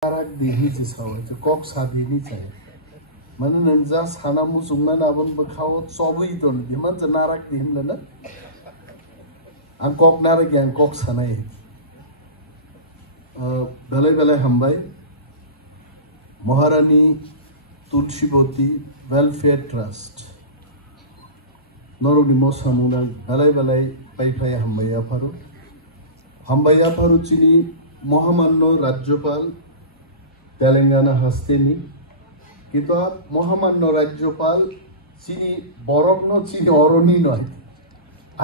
Arak dihi sawo itu kok sabi ni cai. Mana nengja sana musungna nabon berkau sobu itu, gimana jenarak dihim lena? Angkok narak yang kok sana ini. Balai hambai, Maharani Tulsiboti Welfare Trust. Norudi mos hamunan balai pai hambaya paru. Hambaya paru cini Mohamanno Rajyopal Telangana hasteni কিন্তু মহামান্য রাজ্যপাল চিনি বরং চিনি অরণি নয়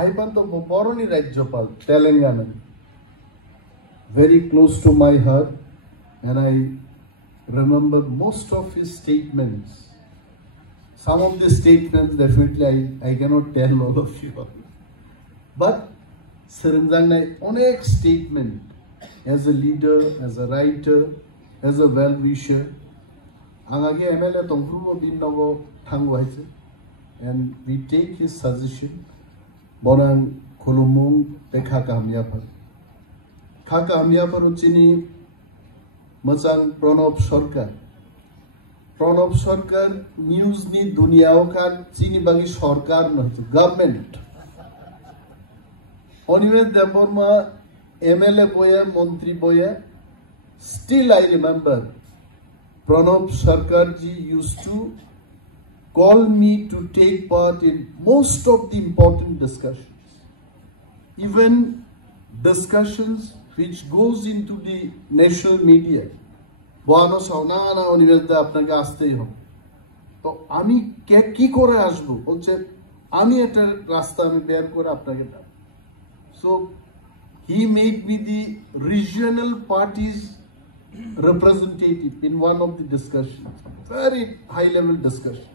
আইপান তো বরণি রাজ্যপাল Telangana very close to my heart and I remember most of his statements. Some of the statements definitely I cannot tell all of you, but Saranjangnai onek statement as a leader, as a writer, as a well-wisher, angage MLA tongfrumo binnogo thango haise, and we take his suggestion. Borang kolomong pekha kahamiapar. Khaka hamiapar uchini macang Pranab Sarkar. Pranab Sarkar news ni duniyao kan chini bagi sarkar nahi government. Onimed Deborma MLA boya, Montri boya. Still I remember Pranab Sarkar ji used to call me to take part in most of the important discussions. Even discussions which goes into the national media. Boano sauna university apnake astei hobe. To ami ki kore asbo bolche ami eta rasta ami ber kore apnake dab. So he made me the regional parties representative in one of the discussions, very high level discussion.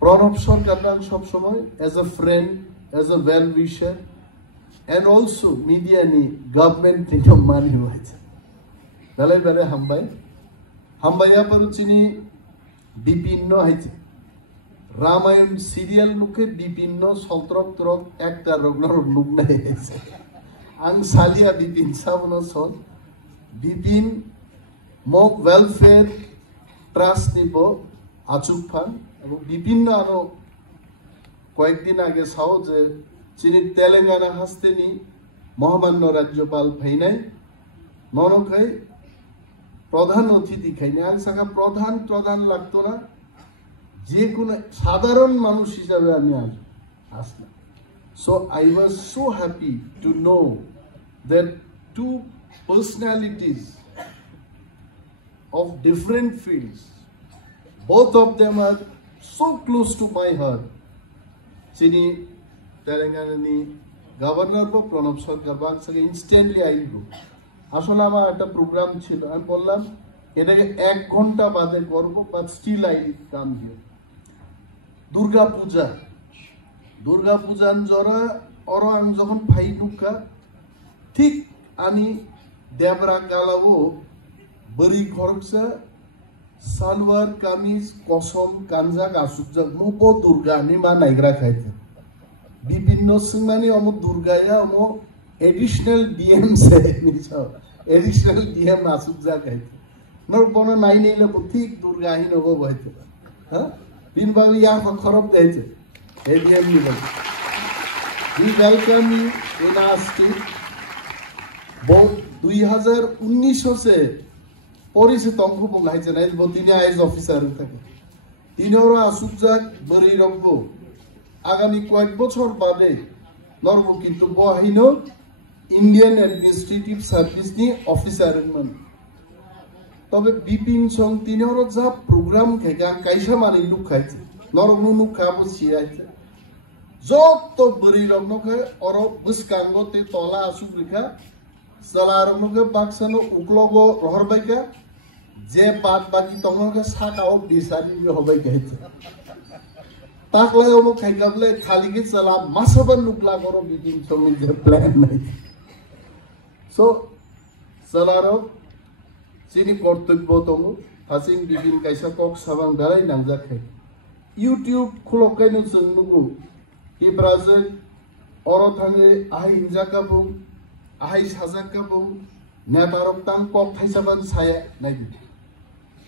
Pranab Sarkar sob shomoy as a friend, as a well wisher, and also media ni government thino mani hoyeche. Balai hambaya paruchini bipinno hoyeche. Ramayan serial nuke bipinno soltrok ekta rognor lugna hoyeche. Ang salia bipin sabno son Bipin Mok Welfare Trust nibo achuk phan এবং বিভিন্ন আরো কয়েকদিন আগে Sao যে চিনি তেলেঙ্গানা হাসতেনি মহামান্য রাজ্যপাল ফাইনাই নরখাই প্রধান অতিথি খাইনি আং সাকা প্রধান লাগতো না যে কোনো সাধারণ মানুষ হিসাবে আমি আসলাম. So I was so happy to know that two personalities of different fields, both of them are so close to my heart. Chini Telangana ni governor bo Pranab Sarkar bag sake instantly I go. Ashole amar ekta program chilo ami bollam etake 1 ঘন্টা বাদে করব, but still I come here. Durga Puja jora oro ami jokhon phai nukha ঠিক আমি দেবরা গালাবো বড়ি খরকসা সালোয়ার কামিজ কসম কানজাক আসুকজাক মুবো দুর্গা আমি মা Niagara খাইতে বিভিন্ন সিমানি অম দুর্গায়া অম এডিশনাল ডিএম সে নিছো এডিশনাল ডিএম আসুকজা খাইতে নর বন নাই নেলে ঠিক দুর্গা আহি নগো বইতে হ্যাঁ দিন বাবু ইয়া খরব দেইছে এই ডিএম নিবে we welcome you in our state. Both 2019 से परिचित अंग बुलाइছে না তিনি আইজ অফিসার থাকে তিনরা আসুকজাক বরি রকবো আগামী কয়েক বছর বাদে নরব কিন্তু বহিনো ইন্ডিয়ান অ্যাডমিনিস্ট্রেটিভ সার্ভিস নি অফিসার মান তবে বিপিন সং তিনরা যা প্রোগ্রাম থেকে কাইসা মারি লুক খাইছে নরব লুক খাবো সিরাইছে যত বরি রকনকে অর বুসকাঙ্গতে তলা আসুক রেখা Salarmuke baksano uklogo rohorbaika je baat baki tongoke sakao disari bi hobai kahite takla omo khaigable khali ki chala masaban nukla goro bipin somi je plan nai so salaro chini kortobbo tongo hasin bipin kaisa kok sabang darai nangja khai YouTube khulokai no jengnugo e brazil oro thange ai injaka bung ahai sajakka bung নেতারক তাং কক থাইসাবান সায়া নাইদি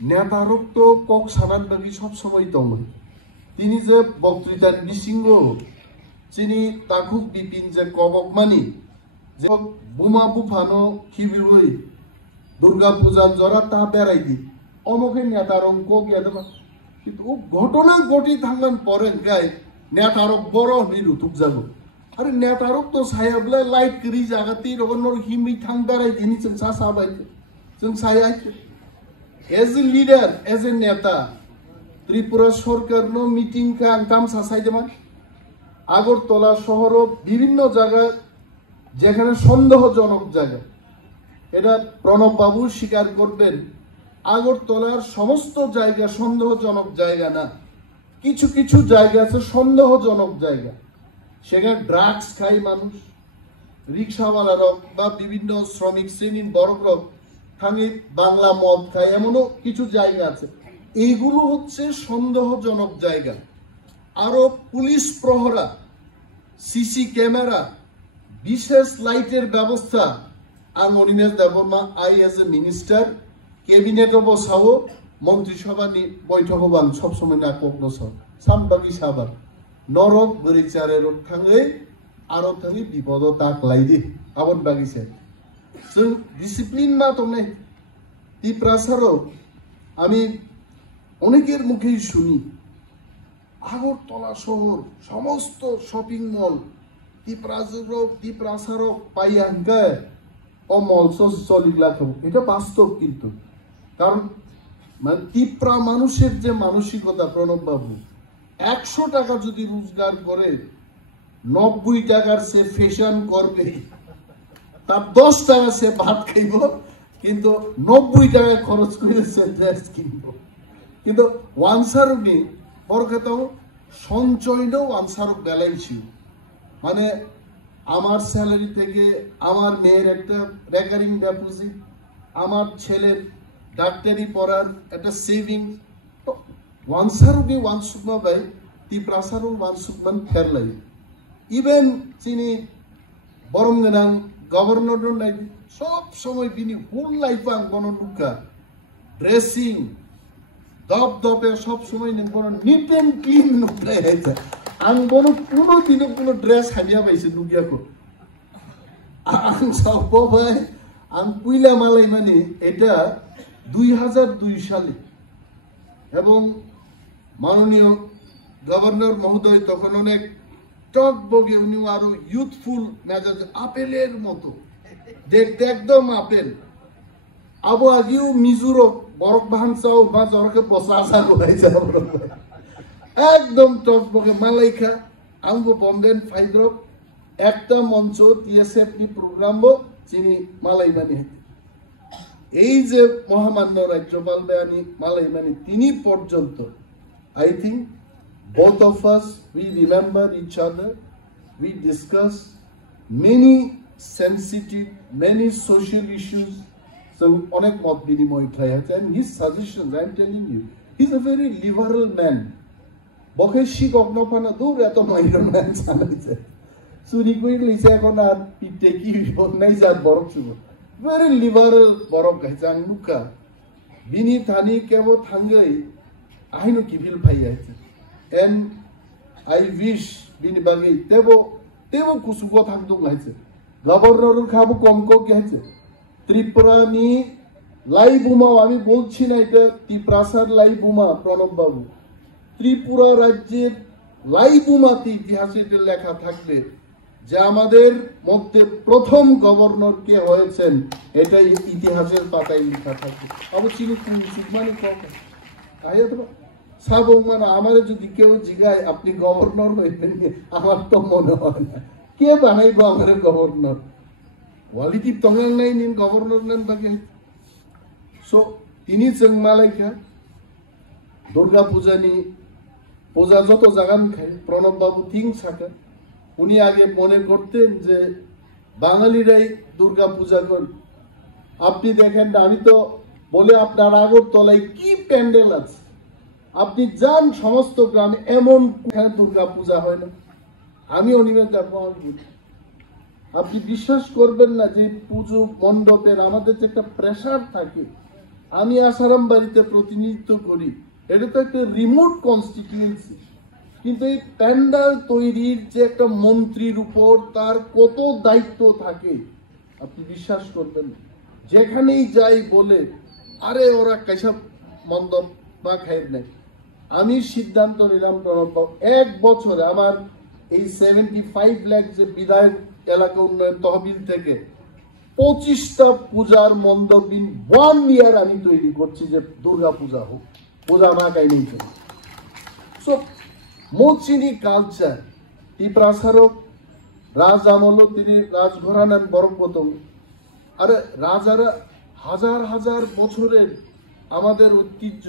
নেতারক তো cock সাবান বাকি সব সময় দङ তিনি যে বক্তৃতার বিসিঙ্গ চিনি তাকুক বিপিন যে কবক মানি যে বোমা বুফানো খিবিবই দুর্গা পূজা জরা তা বেড়াই দি অমুকে নেতারক কক ইয়াদবা কিন্তু ও ঘটনা ঘটি থাকার পরে গাই নেতারক বড় নিরুতুক যাবো আরে নেতারক তো সায়াবলে লাইট করি জাগাতি রগনর হিমি থাং বেড়াই দিনি जों सा साबायते जों सायायते as a leader as a नेता त्रिपुरा सरकारनो मिटिं का आंकाम सासायदोंमोन আগরতলা শহর বিভিন্ন জায়গায় যেখানে সন্দেহজনক জায়গা এটা প্রণব বাবু স্বীকার করবেন আগরতলার সমস্ত জায়গা সন্দেহজনক জায়গা না কিছু কিছু জায়গা আছে সন্দেহজনক জায়গা সেখানে ড্রাগস খায় মানুষ রিক্সাওয়ালারা বা বিভিন্ন শ্রমিক শ্রেণীর বর্গরা খাঙ্গি বাংলা মদ খায় এমনও কিছু জায়গা আছে এইগুলো হচ্ছে সন্দেহজনক জায়গা আরো পুলিশ প্রহরা সিসি ক্যামেরা বিশেষ লাইটের ব্যবস্থা আর Animesh Debbarma I as a minister cabinet বসাও মন্ত্রিসভা বৈঠক বান সবসময় না কখনো সামবাগি সাবার নরক বরিচারের থাঙে আরো থাঙি বিপদ তাক লাইদি আবন বাগিছে जों ডিসিপ্লিন মা তোমনে ত্রিপ্রাসারও আমি অনেকের মুখেই শুনি আগরতলা শহর সমস্ত শপিং মল ত্রিপ্রাসারও পাইয়াঙ্গে ও মল চলিগলাখো এটা বাস্তব কিন্তু কারণ মানে ত্রিপ্রা মানুষের যে মানসিকতা প্রণব বাবু 100 টাকা যদি রোজগার করে 90 টাকার সে ফ্যাশন করবে তার 10 টাকা সে ভাত খাইব কিন্তু 90 টাকা খরচ করে সে ড্রেস কিনব কিন্তু ওয়ানসারুনি বরকত সঞ্চয়ও ওয়ানসারুক ব্যালেন্স মানে আমার স্যালারি থেকে আমার মেয়ের একটা রেকারিং ডিপোজিট আমার ছেলের ডাক্তারি পড়ার একটা সেভিং ওয়ানসারুকি ওয়ানসুকমা বাই ত্রিপ্রাসারু ওয়ানসুকমান ফেরলাই ইভেন চিনি বরং গোনাं গভর্নর নাই সব সময় বিনি হোল লাইফ আং বন লুকা ড্রেসিং দপ দপে সব সময় বন নিট এন্ড ক্লিন নুকাই আছে আং বন কোনো দিনে কোনো ড্রেস হাইয়া পাইছে নুকিয়াকো আং সব ভাই আং কুইলা মালাই মানে এটা 2002 সালে এবং মাননীয় গভর্নর মহোদয় তখন অনেক টকবগে উনি আরো ইউথফুল মেজাজ আপেলের মতো দেখতে একদম আপেল আবু আগিও মিজুরো বরক ভাঙচাও বা জরকে বসা আসা গোলাই যাব একদম টকবগে মালাইকা আঙ্গো বম্বেন ফাইদ্রপ একটা মঞ্চ টিএসএফ নি প্রোগ্রামও চিনি মালাইমানি এই যে মহামান্য রাজ্যপাল বেয়ানি মালাইমানি তিনি পর্যন্ত I think both of us we remember each other we discuss many sensitive many social issues so onek mot binimoy khai ache and his suggestions I am telling you he's a very liberal man bokheshi gogno pana dur eto mairo man chanaiche churi koi lise ekhon ar pitte ki bonnai jat borok chubo very liberal borok gaijang nuka bini thani kebo thangai ainu kivil phai ache and I wish bini bagi tebo kusugo thangdung laise governor খাবো কমকো গেছে ত্রিপুরা নি লাই বুমা আমি বলছি না এটা ত্রিপ্রাসার লাই বুমা প্রণব বাবু ত্রিপুরা রাজ্যের লাই বুমাতে ইতিহাসে লেখা থাকবে যে আমাদের মধ্যে প্রথম গভর্নর কে হয়েছেন এটাই ইতিহাসের পাতায় লেখা থাকবে অবশ্যই সুকমানি কম আয়া তো সাবং মানে আমাদের যদি কেউ জিগায় আপনি গভর্নর হইতেন আমার তো মনে হয় না কে বানাইব আমাদের গভর্নর কোয়ালিটি তঙ্গাল নাই নিন গভর্নর নেন বাকি সো তিনি চেংমালাইখা দুর্গা পূজা নি পূজা যত জাগান খায় প্রণব বাবু থিং থাকে উনি আগে মনে করতেন যে বাঙালিরাই দুর্গা পূজা করেন আপনি দেখেন আমি তো বলে আপনার আগরতলায় কি প্যান্ডেল আছে আপনি যান সমস্ত গ্রামে এমন দুর্গা পূজা হয় না আমি অনিমেষ দেখবো আপনি বিশ্বাস করবেন না যে পুজো মণ্ডপের আমাদের যে একটা প্রেসার থাকে। আমি আসারাম বাড়িতে প্রতিনিধিত্ব করি, এটা তো একটা রিমোট কনস্টিটিউয়েন্সি, কিন্তু এই প্যান্ডাল তৈরির যে একটা মন্ত্রীর উপর তার কত দায়িত্ব থাকে আপনি বিশ্বাস করবেন না। যেখানেই যাই বলে আরে ওরা কেসব মণ্ডপ বা খাইব নেই। আমি সিদ্ধান্ত নিলাম প্রণব, এক বছরে আমার এই 75 লাখ যে বিধায়ক এলাকা উন্নয়ন তহবিল থেকে 25টা পূজার মণ্ডপ ইন 1 ইয়ার আমি তৈরি করছি, যে দুর্গা পূজা হোক, পূজা না কাইনি। সো মৌচিনি কালচার টিপ্রাসারক রাজ আমল তিনি রাজঘরানার বরকতম। আরে রাজারা হাজার হাজার বছরের আমাদের ঐতিহ্য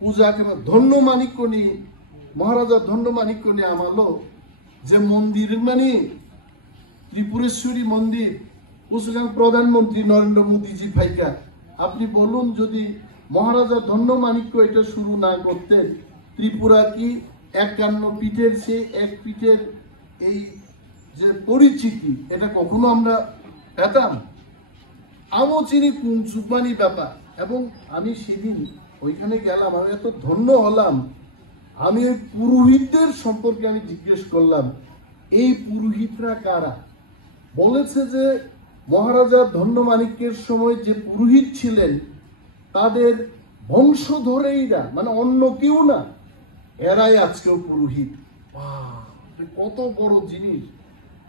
পূজা কেন ধন্য মানিক্য নিয়ে মহারাজা ধন্য মানিক্য নিয়ে আমালো যে মন্দির মানে ত্রিপুরেশ্বরী মন্দির উসগাং প্রধানমন্ত্রী নরেন্দ্র মোদীজি ভাইকা। আপনি বলুন যদি মহারাজা ধন্য মানিক্য এটা শুরু না করতেন, ত্রিপুরা কি 51 পীঠের সেই এক পীঠের এই যে পরিচিতি এটা কখনো আমরা পেতাম? আমও চিনি কুঞ্চুকমানি ব্যাপার। এবং আমি সেদিন ওইখানে গেলাম, আমি এত ধন্য হলাম। আমি ওই পুরোহিতদের সম্পর্কে আমি জিজ্ঞেস করলাম, এই পুরোহিতরা কারা? বলেছে যে মহারাজা ধন্য মানিক্যের সময় যে পুরোহিত ছিলেন তাদের বংশধরেইরা, মানে অন্য কেউ না, এরাই আজকেও পুরোহিত। কত বড় জিনিস!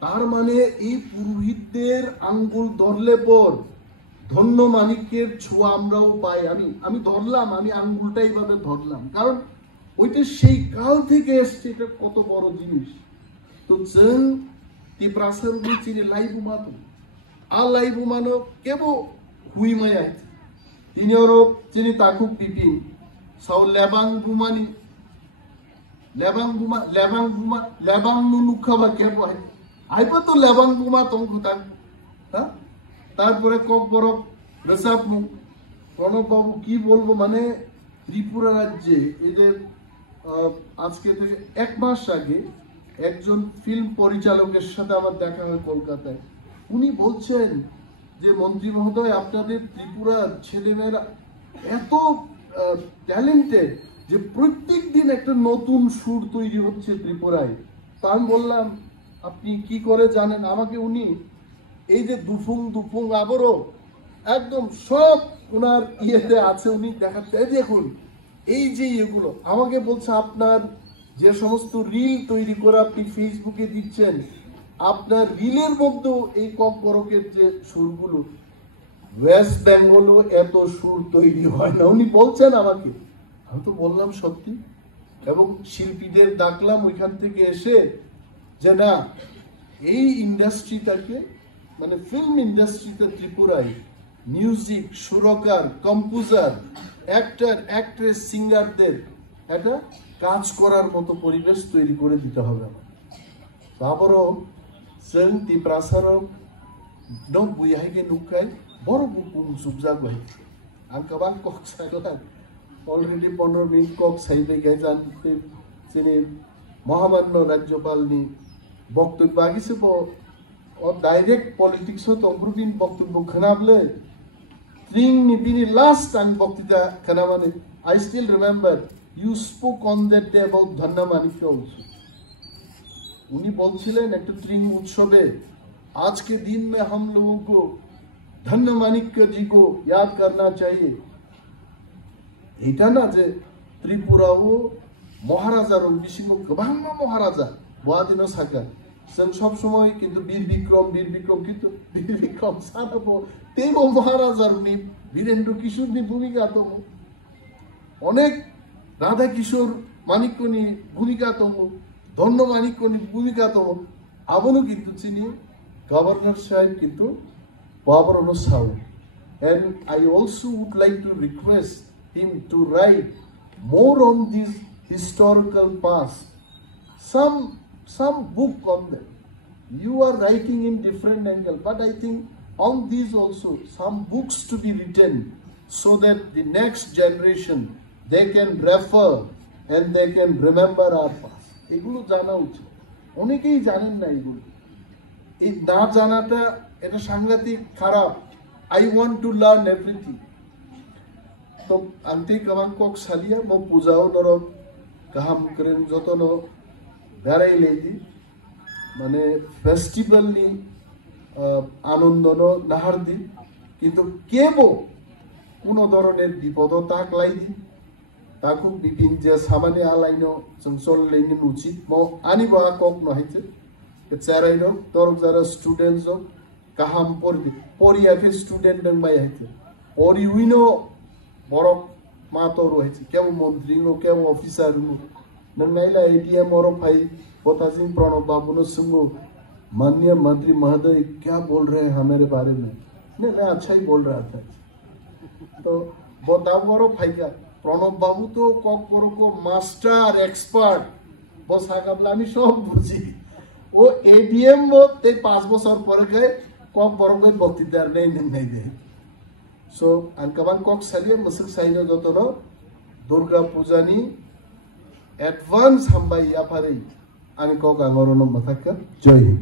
তার মানে এই পুরোহিতদের আঙ্গুল ধরলে পর ধন্য মানিক্যের ছোঁয়া আমরাও পাই। আমি ধরলাম, আমি আঙ্গুলটা এইভাবে ধরলাম, কারণ ওইটা সেই কাল থেকে এসছে। এটা কত বড় জিনিস! তো যেন টিপ্রাসার চিনি লাইবু মাতো আর লাইবু মানো কেবো হুই মায়াই তিনি ওরও চিনি তাকুক পিপিং সাউ লেবাং বুমানি লেবাং বুমা লেবাং বুমা লেবাং নুনুখাবা কেবো আইপা তো লেবাং বুমা তংকু তাক। হ্যাঁ, তারপরে কক বড় রেসাপ মুখ। প্রণববাবু কি বলবো, মানে ত্রিপুরা রাজ্যে এদের আজকে থেকে 1 মাস আগে একজন ফিল্ম পরিচালকের সাথে আমার দেখা হয় কলকাতায়। উনি বলছেন যে মন্ত্রী মহোদয়, আপনাদের ত্রিপুরার ছেলেমেয়েরা এত ট্যালেন্টেড যে প্রত্যেক দিন একটা নতুন সুর তৈরি হচ্ছে ত্রিপুরায়। তা আমি বললাম আপনি কি করে জানেন? আমাকে উনি এই যে দুফুং দুফুং আবারও একদম সব ওনার ইয়েতে আছে, উনি দেখাচ্ছে দেখুন এই যে এগুলো। আমাকে বলছে আপনার যে সমস্ত রিল তৈরি করে আপনি ফেসবুকে দিচ্ছেন, আপনার রিলের মধ্যেও এই কক বরকের যে সুরগুলো, ওয়েস্ট বেঙ্গলও এত সুর তৈরি হয় না, উনি বলছেন আমাকে। আমি তো বললাম সত্যি, এবং শিল্পীদের ডাকলাম ওইখান থেকে এসে যে না, এই ইন্ডাস্ট্রিটাকে মানে ফিল্ম ইন্ডাস্ট্রিতে ত্রিপুরায় মিউজিক, সুরকার, কম্পোজার, অ্যাক্টর, অ্যাক্ট্রেস, সিঙ্গারদের একটা কাজ করার মতো পরিবেশ তৈরি করে দিতে হবে আমার। আবারও जों टिप्रासाराव दं बुयाहायगे नुखाय बर बुकुं सुबजाबाय आं गोबां कक सायला अलरेडि 15 मिनिट कक सायबाय जानते जेने महामान्य राज्यपालनि बक्तव्य आगिसे डाइरेक्ट पलिटिक्स तंब्रुबिन बक्तव्य खोनाब्ले ट्रिंगनि बिनि लास्ट आं बक्तव्य खोनाबानो I still remember you spoke on that day about Dhanya Manikya also। उन्हीं बोलছিলেন একটা ट्रिंग उत्सवे आज के दिन में हम लोगों को धन्य मानिक्य जी को याद करना चाहिए। এটা না যে ত্রিপুরাও মহারাজার বিশিঙ্গ গোবাং মহারাজা বয়াদিনো সাকা जों सब समय কিন্তু বীর বিক্রম কিন্তু বীর বিক্রম সারাবো তেও মহারাজার নি বীরেন্দ্র কিশোরনি ভূমিকা তো অনেক রাধা কিশোর মানিক্যনি ভূমিকা তো ধন্য মানিক্যনি ভূমিকা তো আবনো কিন্তু চিনি গভর্নর সাহেব কিন্তু বাবরনো Sau. And I also would like to request him to write more on this historical past, some book on them. You are writing in different angle, but I think on these also some books to be written so that the next generation they can refer and they can remember our past. এগুলো জানা উচিত, অনেকেই জানেন না এগুলো। এই না জানাটা এটা সাংঘাতিক খারাপ। I want to learn everything. তো আনতে কাবাং কক সালিয়া মো পূজাও নরক কাহাম করেন যতন বেড়াই লেদি মানে ফেস্টিভ্যাল নি আনন্দ নাহার দিন কিন্তু কেবো কোনো ধরনের বিপদ তাক লাই দিন তাকে বিভিন্ন যে সামান্য আলাইন চল লেনি উচিত মো আনিব কক নহাইছে চেরাইন তোর যারা স্টুডেন্টস কাহাম পড়বি পড়িয়াকে স্টুডেন্ট বাই হাইছে পড়ি উইনো বড় মাতো রয়েছে কেউ মন্ত্রী কেউ অফিসার नाइला एटीएम और भाई पोतासिंह प्रणब बाबू ने सुनो माननीय मंत्री महोदय क्या बोल रहे हैं हमारे बारे में। नहीं मैं अच्छा ही बोल रहा था। तो बताओ करो भाई क्या प्रणब बाबू तो कक करो को मास्टर एक्सपर्ट बस आगामला আমি সব বুঝি ও এটিএম তে 5 বছর পরে গए কক বড় করে বক্তৃতা নেই দে so আনকাবান cock সালিয়ে mosque সাইনো যতনো Durga পূজানি advance हम भाई या फारे आंगो गांगोरो नम्बर तक जय हिंद।